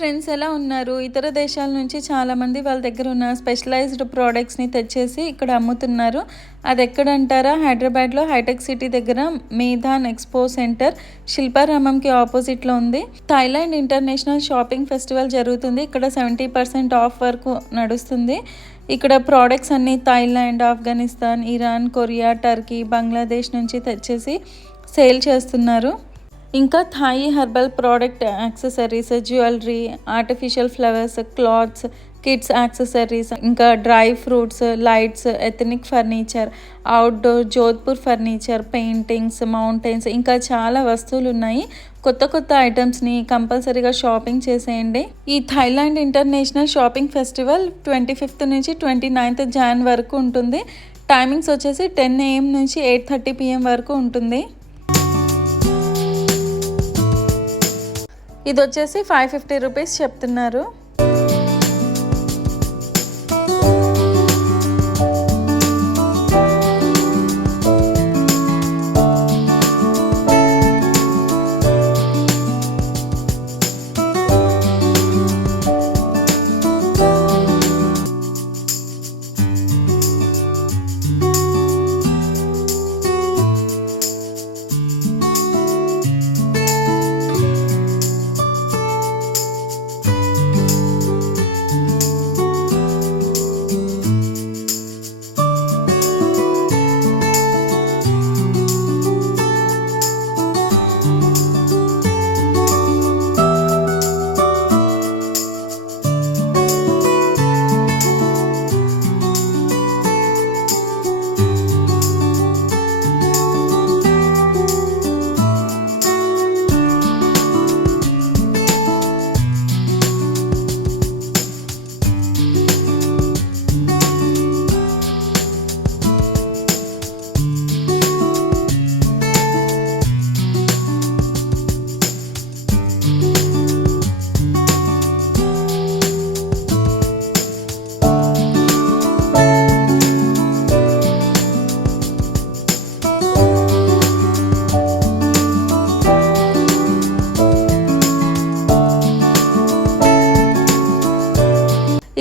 ఫ్రెండ్స్, ఎలా ఉన్నారు? ఇతర దేశాల నుంచి చాలామంది వాళ్ళ దగ్గర ఉన్న స్పెషలైజ్డ్ ప్రోడక్ట్స్ని తెచ్చేసి ఇక్కడ అమ్ముతున్నారు. అది ఎక్కడంటారా? హైదరాబాద్లో హైటెక్ సిటీ దగ్గర మేధాన్ ఎక్స్పో సెంటర్ శిల్పారామంకి ఆపోజిట్లో ఉంది. థాయిలాండ్ ఇంటర్నేషనల్ షాపింగ్ ఫెస్టివల్ జరుగుతుంది. ఇక్కడ 70% ఆఫ్ వరకు నడుస్తుంది. ఇక్కడ ప్రోడక్ట్స్ అన్నీ Thailand, Afghanistan, Iran, Korea, Turkey, Bangladesh నుంచి తెచ్చేసి సేల్ చేస్తున్నారు. ఇంకా Thai herbal product, accessories, jewellery, artificial flowers, clothes, kids accessories, ఇంకా dry fruits, lights, ethnic furniture, outdoor, Jodhpur furniture, paintings, mountains, ఇంకా చాలా వస్తువులు ఉన్నాయి. కొత్త కొత్త ఐటమ్స్ని కంపల్సరీగా షాపింగ్ చేసేయండి. ఈ Thailand international shopping festival 25th నుంచి 29th Jan వరకు ఉంటుంది. టైమింగ్స్ వచ్చేసి 10 AM నుంచి 8:30 PM వరకు ఉంటుంది. ఇది వచ్చేసి 550 రూపీస్ చెప్తున్నారు.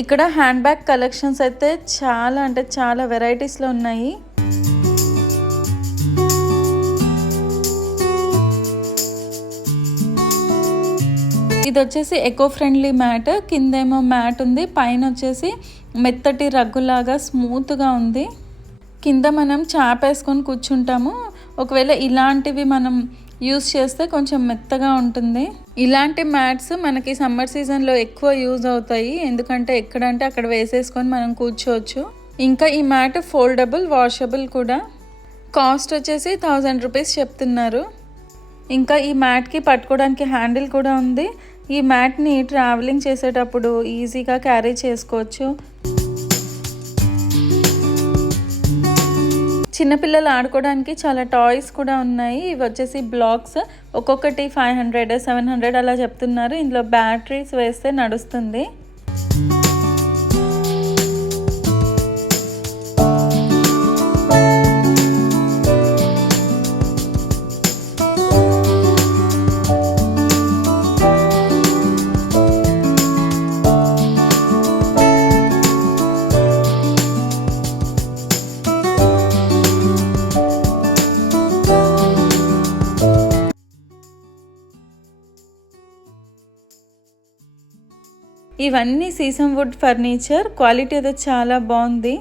ఇక్కడ హ్యాండ్ బ్యాగ్ కలెక్షన్స్ అయితే చాలా అంటే చాలా వెరైటీస్లో ఉన్నాయి. ఇది వచ్చేసి ఎకో ఫ్రెండ్లీ మ్యాట్. కిందేమో మ్యాట్ ఉంది, పైన వచ్చేసి మెత్తటి రగ్గులాగా స్మూత్గా ఉంది. కింద మనం చాప వేసుకొని కూర్చుంటాము. ఒకవేళ ఇలాంటివి మనం యూస్ చేస్తే కొంచెం మెత్తగా ఉంటుంది. ఇలాంటి మ్యాట్స్ మనకి సమ్మర్ సీజన్లో ఎక్కువ యూజ్ అవుతాయి, ఎందుకంటే ఎక్కడంటే అక్కడ వేసేసుకొని మనం కూర్చోవచ్చు. ఇంకా ఈ మ్యాట్ ఫోల్డబుల్, వాషబుల్ కూడా. కాస్ట్ వచ్చేసి 1000 రూపీస్ చెప్తున్నారు. ఇంకా ఈ మ్యాట్కి పట్టుకోవడానికి హ్యాండిల్ కూడా ఉంది. ఈ మ్యాట్ని ట్రావెలింగ్ చేసేటప్పుడు ఈజీగా క్యారీ చేసుకోవచ్చు. చిన్నపిల్లలు ఆడుకోవడానికి చాలా టాయ్స్ కూడా ఉన్నాయి. ఇవి వచ్చేసి బ్లాక్స్, ఒక్కొక్కటి 500, 700 అలా చెప్తున్నారు. ఇందులో బ్యాటరీస్ వేస్తే నడుస్తుంది. ఇవన్నీ సీసం వుడ్ ఫర్నిచర్. క్వాలిటీ అయితే చాలా బాగుంది.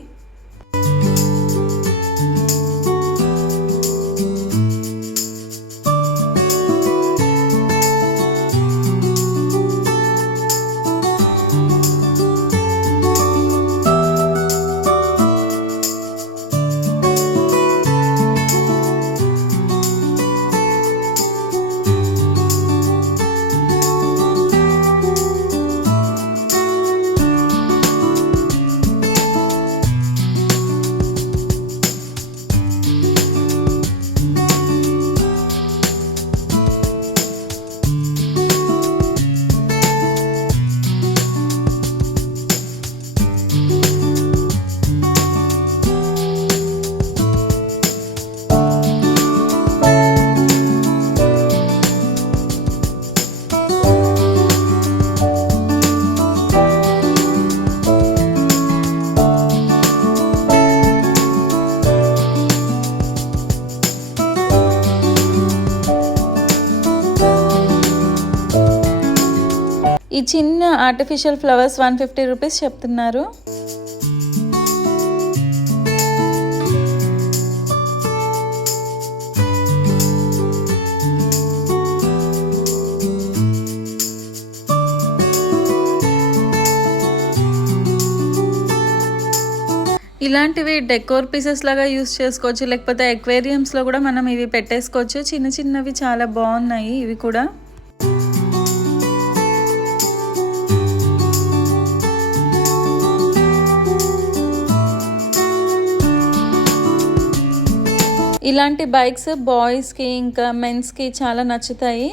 ఈ చిన్న ఆర్టిఫిషియల్ ఫ్లవర్స్ 150 రూపీస్ చెప్తున్నారు. ఇలాంటివి డెకోర్ పీసెస్ లాగా యూస్ చేసుకోవచ్చు, లేకపోతే ఎక్వేరియంస్లో కూడా మనం ఇవి పెట్టేసుకోవచ్చు. చిన్న చిన్నవి చాలా బాగున్నాయి ఇవి కూడా. ఇలాంటి బైక్స్ బాయ్స్కి ఇంకా మెన్స్కి చాలా నచ్చుతాయి.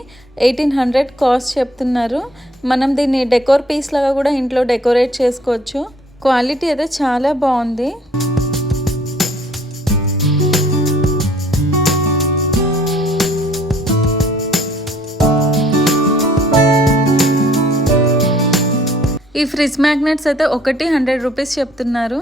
1800 కాస్ట్ చెప్తున్నారు. మనం దీన్ని డెకోర్ పీస్ లాగా కూడా ఇంట్లో డెకరేట్ చేసుకోవచ్చు. క్వాలిటీ అయితే చాలా బాగుంది. ఈ ఫ్రిడ్జ్ మ్యాగ్నెట్స్ అయితే ఒకటి 100 రూపీస్ చెప్తున్నారు.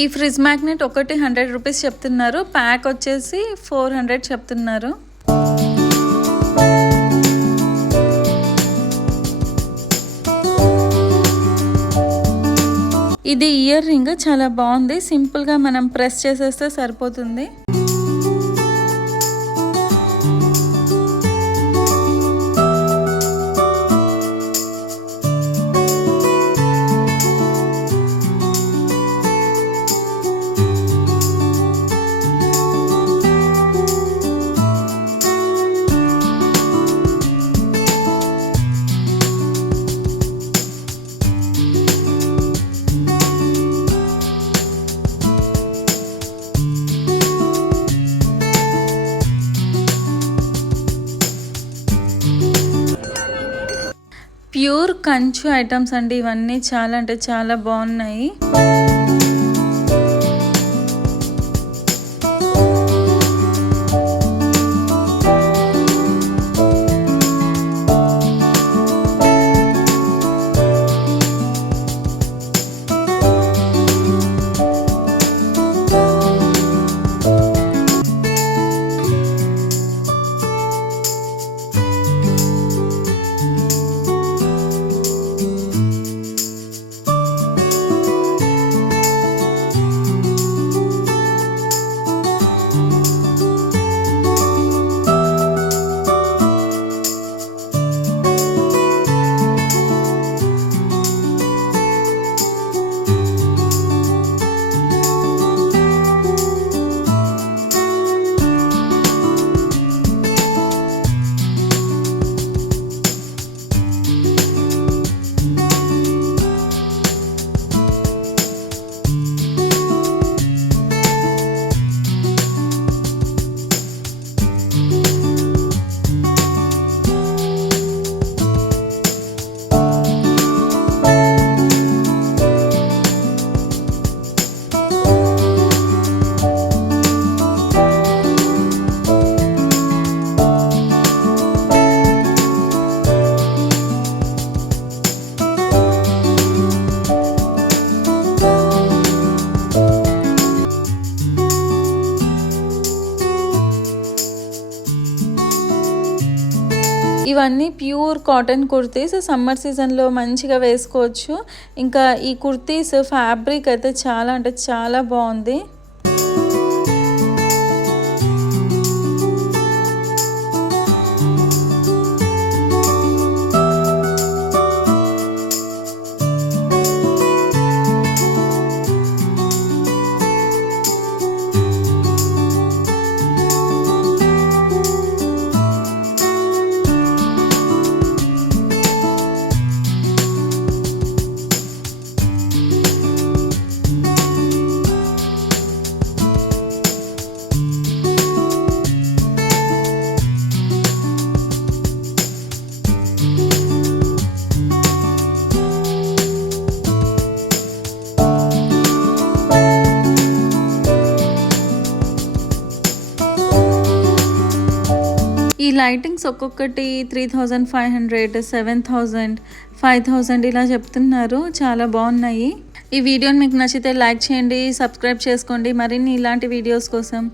ఈ ఫ్రిడ్జ్ మ్యాగ్నెట్ ఒకటి 100 రూపీస్ చెప్తున్నారు. ప్యాక్ వచ్చేసి 400 చెప్తున్నారు. ఇది ఇయర్ రింగ్ చాలా బాగుంది. సింపుల్గా మనం ప్రెస్ చేసేస్తే సరిపోతుంది. ప్యూర్ కంచు ఐటమ్స్ అండి ఇవన్నీ. చాలా అంటే చాలా బాగున్నాయి. ఇవన్నీ ప్యూర్ కాటన్ కుర్తీస్, సమ్మర్ సీజన్లో మంచిగా వేసుకోవచ్చు. ఇంకా ఈ కుర్తీస్ ఫ్యాబ్రిక్ అయితే చాలా అంటే చాలా బాగుంది. ఈ లైటింగ్స్ ఒక్కొక్కటి 3500, 7000, 5000 ఇలా చెప్తున్నారు. చాలా బాగున్నాయి. ఈ వీడియోని మీకు నచ్చితే లైక్ చేయండి, సబ్స్క్రైబ్ చేసుకోండి మరిన్ని ఇలాంటి వీడియోస్ కోసం.